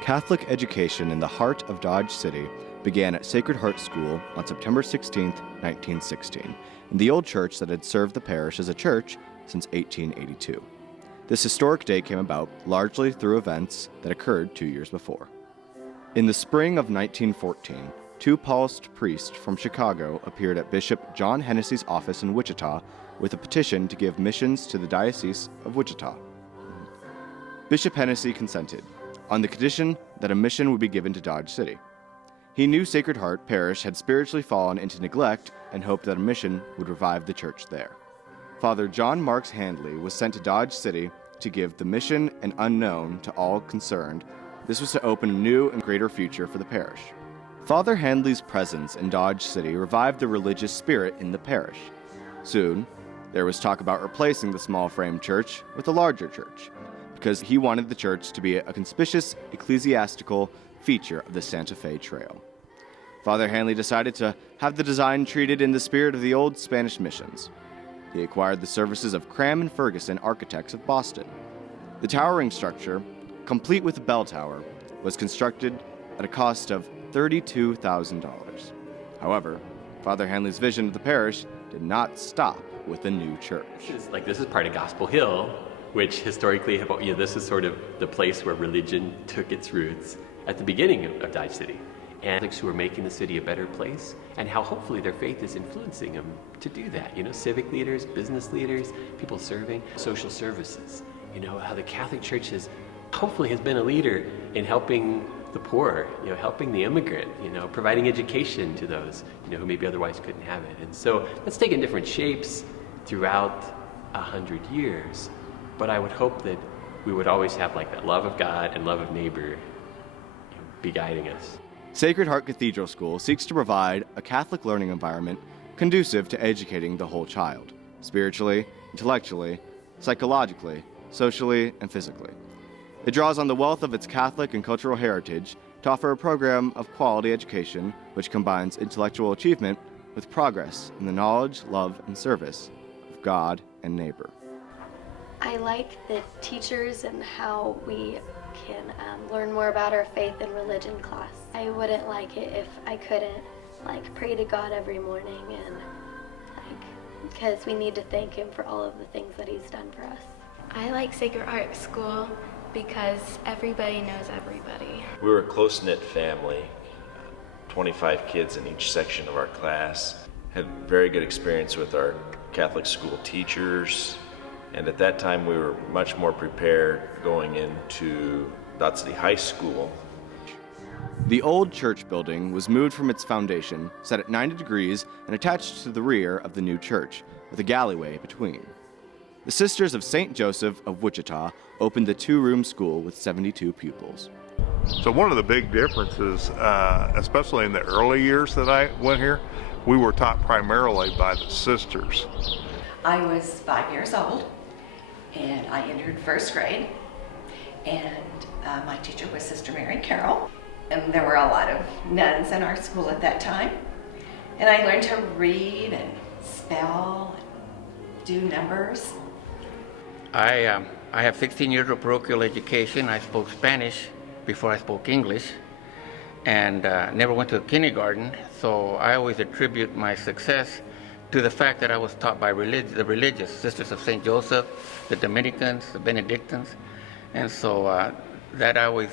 Catholic education in the heart of Dodge City began at Sacred Heart School on September 16, 1916, in the old church that had served the parish as a church since 1882. This historic day came about largely through events that occurred 2 years before. In the spring of 1914, two Paulist priests from Chicago appeared at Bishop John Hennessy's office in Wichita with a petition to give missions to the Diocese of Wichita. Bishop Hennessy consented, on the condition that a mission would be given to Dodge City. He knew Sacred Heart Parish had spiritually fallen into neglect and hoped that a mission would revive the church there. Father John Marks Handley was sent to Dodge City to give the mission an unknown to all concerned. This was to open a new and greater future for the parish. Father Handley's presence in Dodge City revived the religious spirit in the parish. Soon, there was talk about replacing the small frame church with a larger church, because he wanted the church to be a conspicuous ecclesiastical feature of the Santa Fe Trail. Father Handley decided to have the design treated in the spirit of the old Spanish missions. He acquired the services of Cram and Ferguson architects of Boston. The towering structure, complete with a bell tower, was constructed at a cost of $32,000. However, Father Handley's vision of the parish did not stop with the new church. This is part of Gospel Hill, which historically, this is sort of the place where religion took its roots at the beginning of Dodge City. And Catholics who are making the city a better place, and how hopefully their faith is influencing them to do that. Civic leaders, business leaders, people serving, social services. How the Catholic Church has been a leader in helping the poor, helping the immigrant, providing education to those, who maybe otherwise couldn't have it. And so that's taken different shapes throughout 100 years. But I would hope that we would always have that love of God and love of neighbor be guiding us. Sacred Heart Cathedral School seeks to provide a Catholic learning environment conducive to educating the whole child, spiritually, intellectually, psychologically, socially, and physically. It draws on the wealth of its Catholic and cultural heritage to offer a program of quality education which combines intellectual achievement with progress in the knowledge, love, and service of God and neighbor. I like the teachers and how we can learn more about our faith in religion class. I wouldn't like it if I couldn't pray to God every morning, and because we need to thank him for all of the things that he's done for us. I like Sacred Heart School because everybody knows everybody. We were a close-knit family, 25 kids in each section of our class. Had very good experience with our Catholic school teachers, and at that time we were much more prepared going into Dodge City High School. The old church building was moved from its foundation, set at 90 degrees, and attached to the rear of the new church, with a galleyway between. The Sisters of St. Joseph of Wichita opened the two-room school with 72 pupils. So one of the big differences, especially in the early years that I went here, we were taught primarily by the sisters. I was 5 years old, and I entered first grade, and my teacher was Sister Mary Carroll, and there were a lot of nuns in our school at that time, and I learned to read and spell and do numbers. I have 16 years of parochial education. I spoke Spanish before I spoke English, and never went to kindergarten, so I always attribute my success to the fact that I was taught by the religious Sisters of St. Joseph, the Dominicans, the Benedictines, and so that I always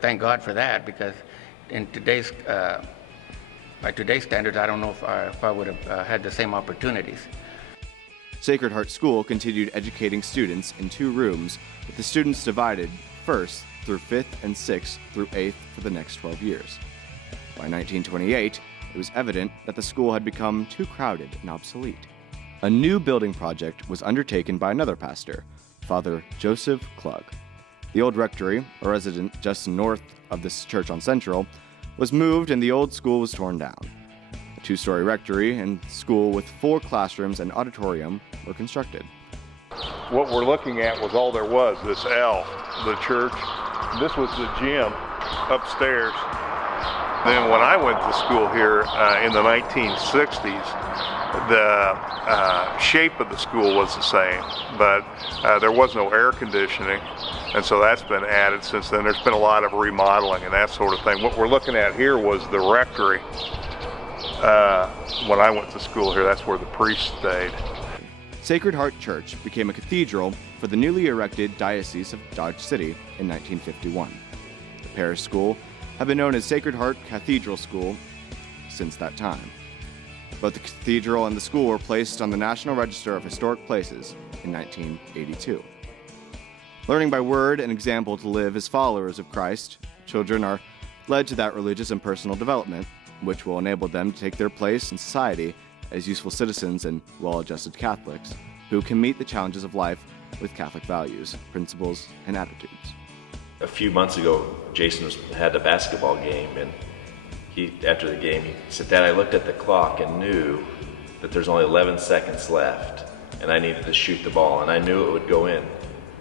thank God for that, because in by today's standards, I don't know if I would have had the same opportunities. Sacred Heart School continued educating students in two rooms, with the students divided first through 5th and 6th through 8th for the next 12 years. By 1928, it was evident that the school had become too crowded and obsolete. A new building project was undertaken by another pastor, Father Joseph Klug. The old rectory, a residence just north of this church on Central, was moved and the old school was torn down. A two-story rectory and school with 4 classrooms and auditorium were constructed. What we're looking at was all there was, this L, the church. This was the gym upstairs. Then when I went to school here in the 1960s, the shape of the school was the same, but there was no air conditioning, and so that's been added since then. There's been a lot of remodeling and that sort of thing. What we're looking at here was the rectory. When I went to school here, that's where the priest stayed. Sacred Heart Church became a cathedral for the newly erected Diocese of Dodge City in 1951. The parish school had been known as Sacred Heart Cathedral School since that time. Both the cathedral and the school were placed on the National Register of Historic Places in 1982. Learning by word and example to live as followers of Christ, children are led to that religious and personal development, which will enable them to take their place in society as useful citizens and well-adjusted Catholics who can meet the challenges of life with Catholic values, principles, and attitudes. A few months ago, Jason had a basketball game, and after the game, he said, "Dad, I looked at the clock and knew that there's only 11 seconds left, and I needed to shoot the ball, and I knew it would go in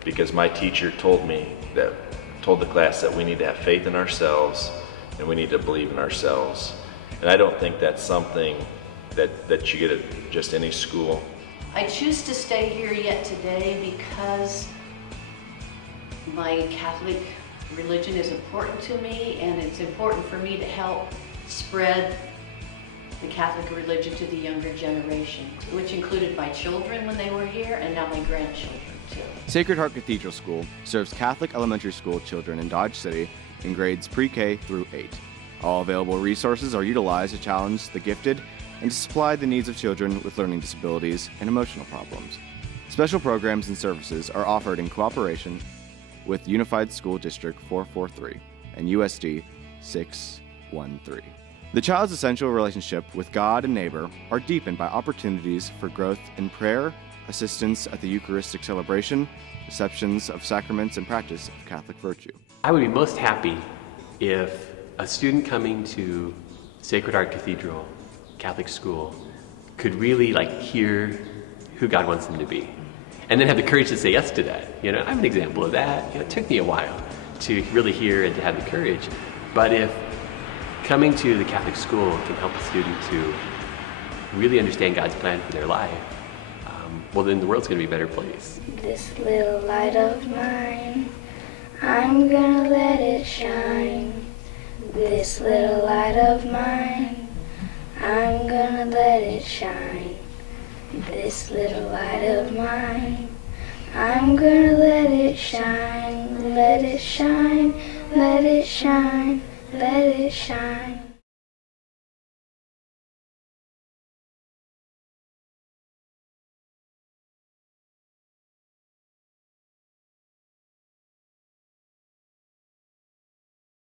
because my teacher told the class that we need to have faith in ourselves and we need to believe in ourselves." And I don't think that's something that you get at just any school. I choose to stay here yet today because my Catholic religion is important to me, and it's important for me to help spread the Catholic religion to the younger generation, which included my children when they were here and now my grandchildren too. Sacred Heart Cathedral School serves Catholic elementary school children in Dodge City in grades pre-K through 8. All available resources are utilized to challenge the gifted and to supply the needs of children with learning disabilities and emotional problems. Special programs and services are offered in cooperation with Unified School District 443 and USD 613. The child's essential relationship with God and neighbor are deepened by opportunities for growth in prayer, assistance at the Eucharistic celebration, receptions of sacraments, and practice of Catholic virtue. I would be most happy if a student coming to Sacred Heart Cathedral Catholic school could really hear who God wants them to be, and then have the courage to say yes to that. I'm an example of that. It took me a while to really hear and to have the courage. But if coming to the Catholic school can help a student to really understand God's plan for their life, well, then the world's going to be a better place. This little light of mine, I'm gonna let it shine. This little light of mine, I'm gonna let it shine. This little light of mine, I'm gonna let it shine. Let it shine, let it shine, let it shine.